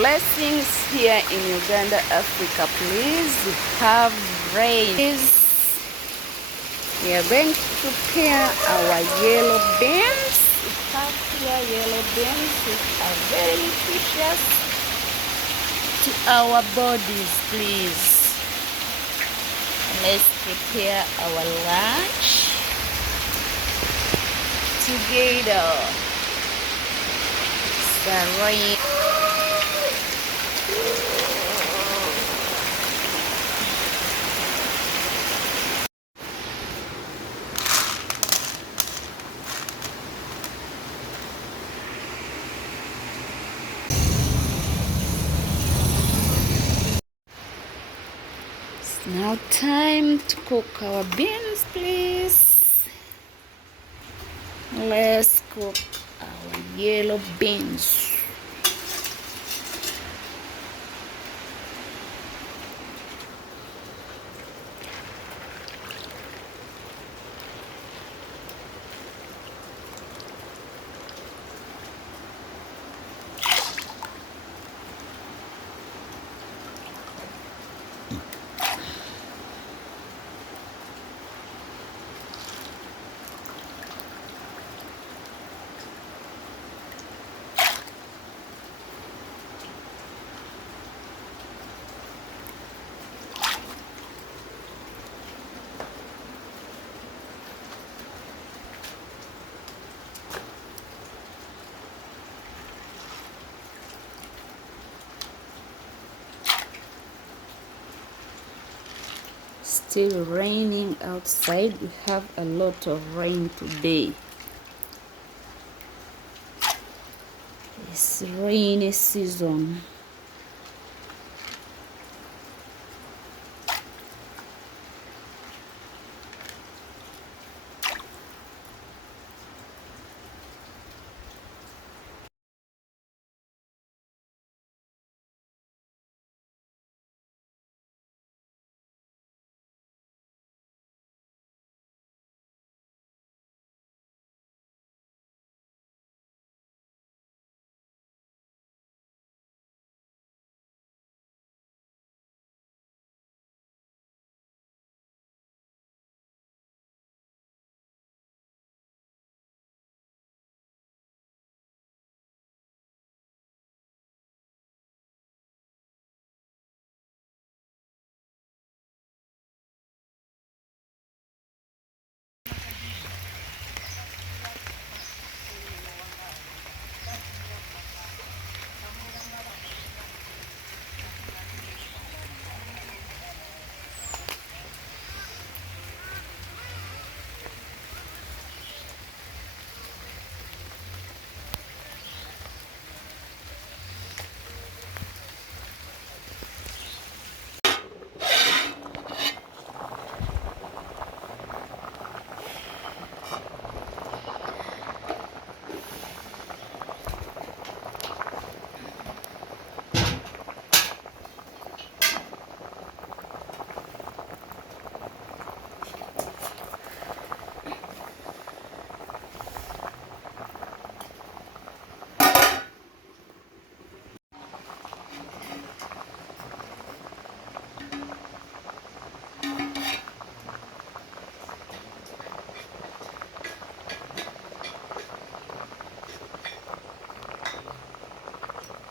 blessings here in Uganda, Africa. Please have rain. We are going to prepare our yellow beans. We have here yellow beans which are very nutritious to our bodies. Please, let's prepare our lunch together. It's the rain. Now time to cook our beans, please. Let's cook our yellow beans. Still raining outside. We have a lot of rain today. It's rainy season.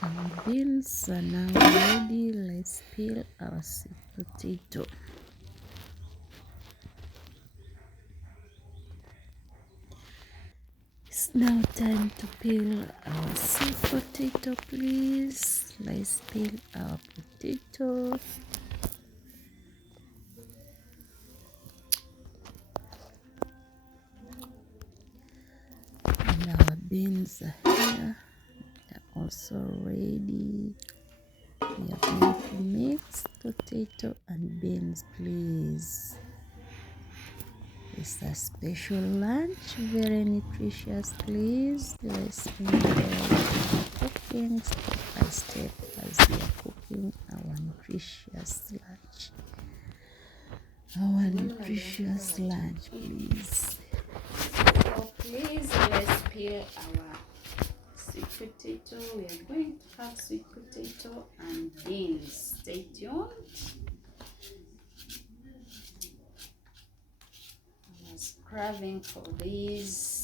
Our beans are now ready. Let's peel our sweet potato. It's now time to peel our sweet potato, please. Let's peel our potato. And our beans are here. They're also ready. We are going to mix potato and beans, please. It's a special lunch, very nutritious, please. Let's enjoy cooking step by step as we are cooking our nutritious lunch. Our nutritious lunch, please. So please, let's peel our sweet potato. We are going to have sweet potato and beans. Stay tuned. I was craving for this.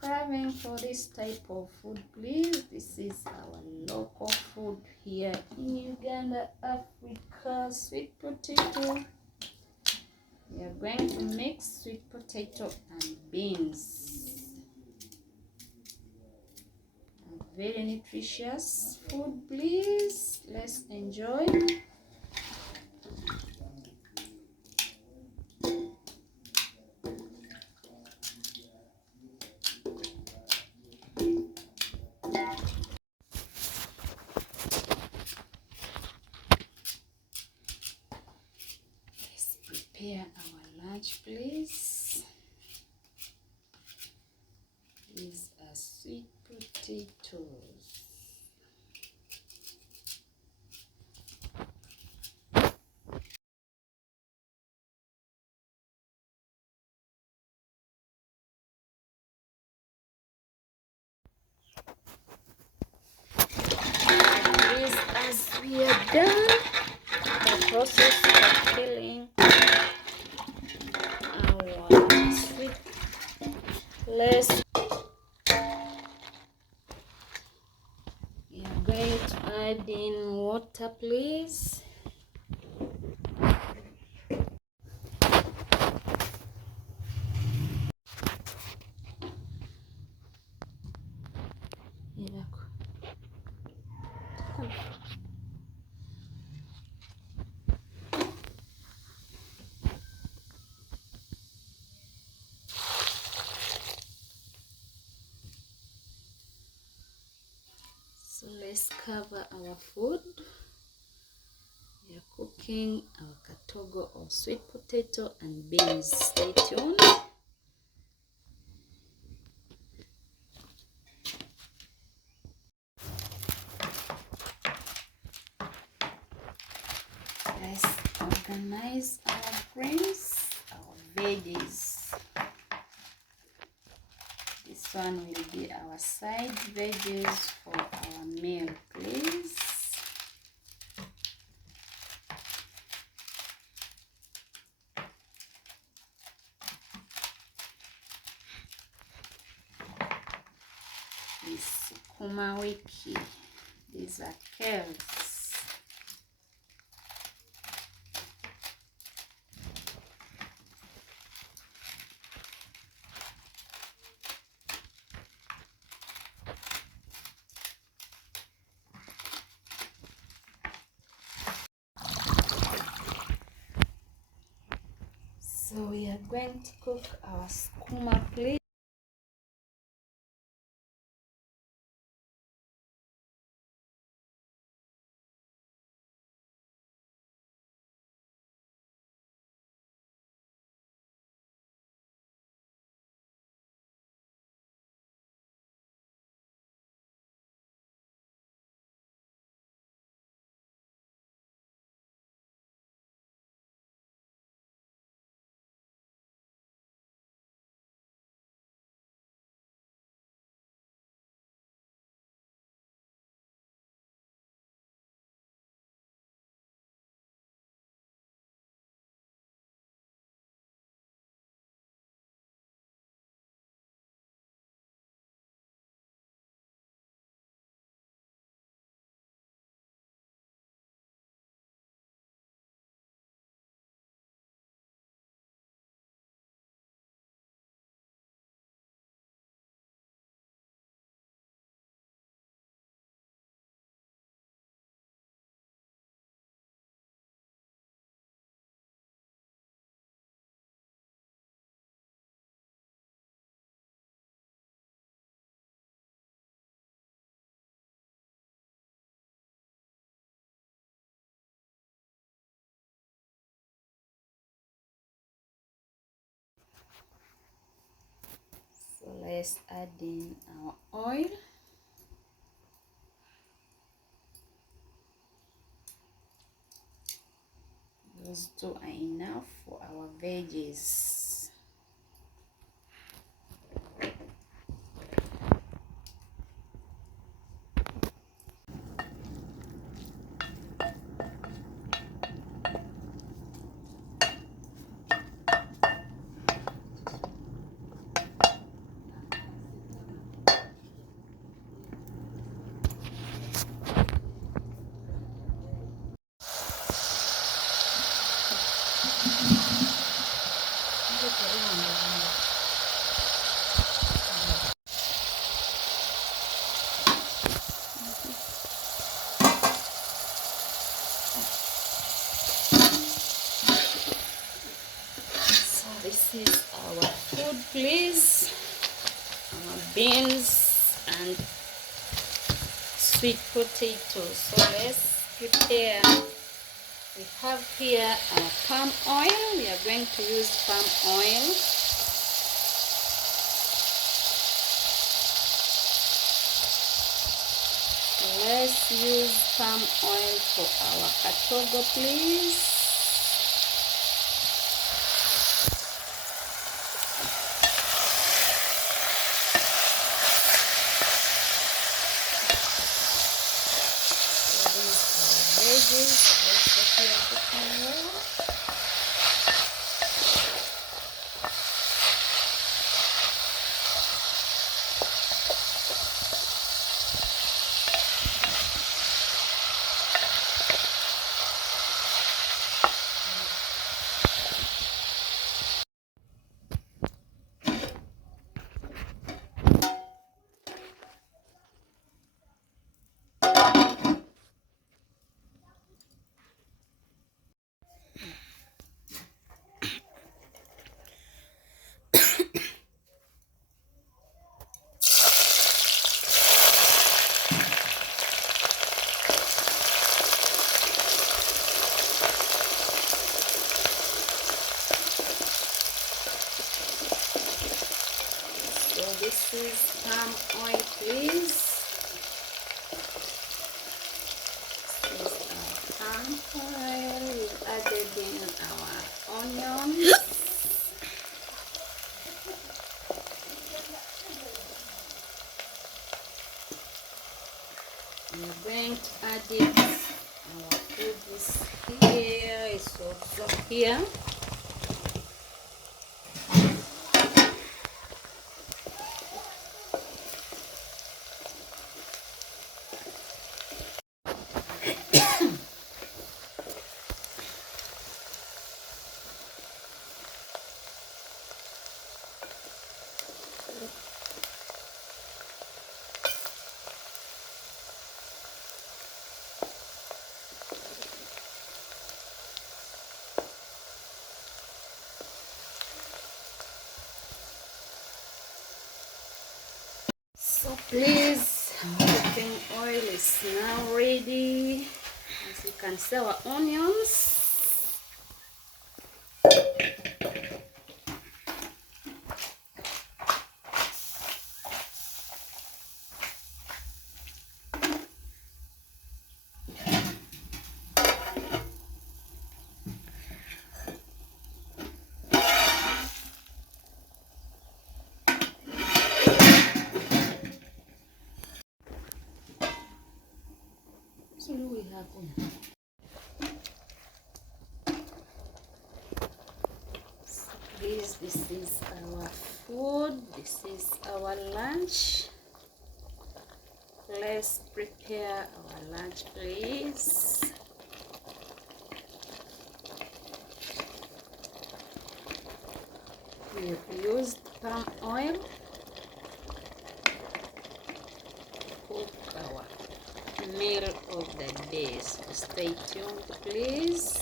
Craving for this type of food, please. This is our local food here in Uganda, Africa. Sweet potato. We are going to mix sweet potato and beans. A very nutritious food, please. Let's enjoy. Prepare our lunch, please. These are sweet potatoes. Please, as we are done the process of peeling our sweet, let's we are going to add in water, please. So let's cover our food. We are cooking our katogo of sweet potato and beans. Stay tuned. Let's organize our greens, our veggies. This one will be our side veggies for our meal, please. This sukuma wiki. These are Kels. So we are going to cook our sukuma, please. So let's add in our oil. Those two are enough for our veggies. So this is our food, please. Our beans and sweet potatoes. So let's prepare. We have here our palm oil. We are going to use palm oil. Let's use palm oil for our katogo, please. So this is palm oil, please. This is our palm oil. We added in our onions. We're going to add it. Our food is here. It's also here. So please, our cooking oil is now ready. As you can see, our onions. So we have so please, this is our food. This is our lunch. Let's prepare our lunch, please. We used palm oil to cook our meal of the day. So stay tuned, please.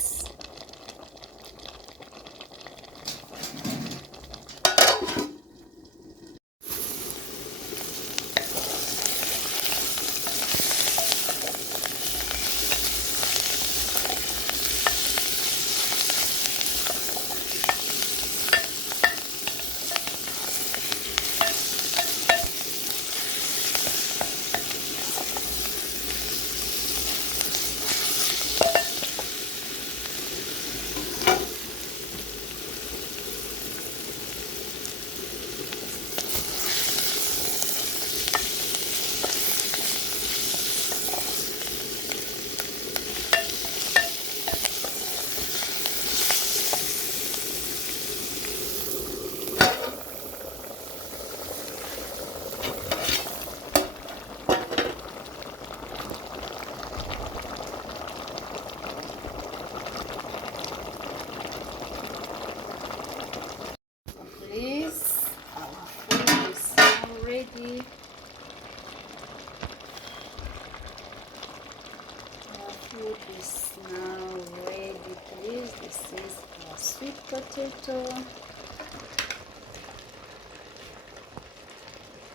is now ready, please. This is our sweet potato.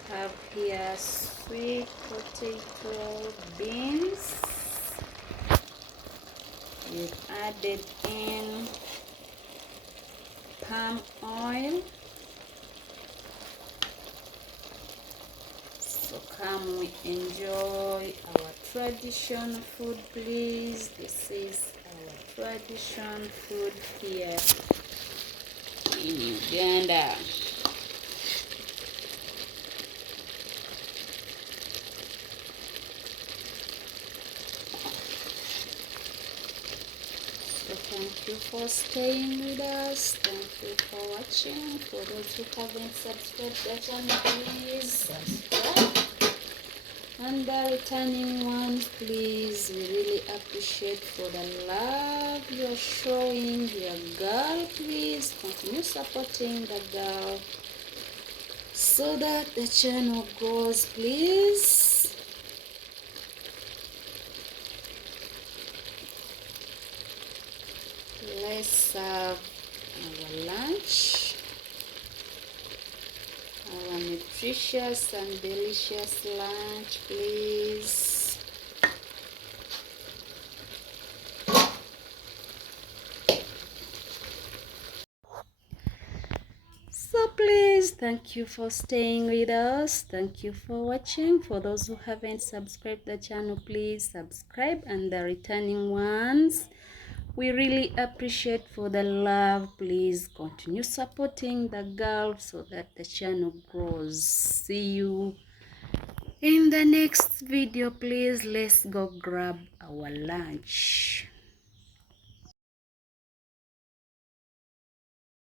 Have here sweet potato beans. We've added in palm oil. So come we enjoy our traditional food, please. This is our traditional food here in Uganda. So thank you for staying with us. Thank you for watching. For those who haven't subscribed the channel, please subscribe. And the returning ones, please, we really appreciate for the love you're showing your girl. Please continue supporting the girl so that the channel grows, please. Let's serve our lunch, our nutritious and delicious lunch, please. So please, thank you for staying with us. Thank you for watching. For those who haven't subscribed the channel, please subscribe. And the returning ones, we really appreciate for the love. Please continue supporting the girl so that the channel grows. See you in the next video. Please, let's go grab our lunch.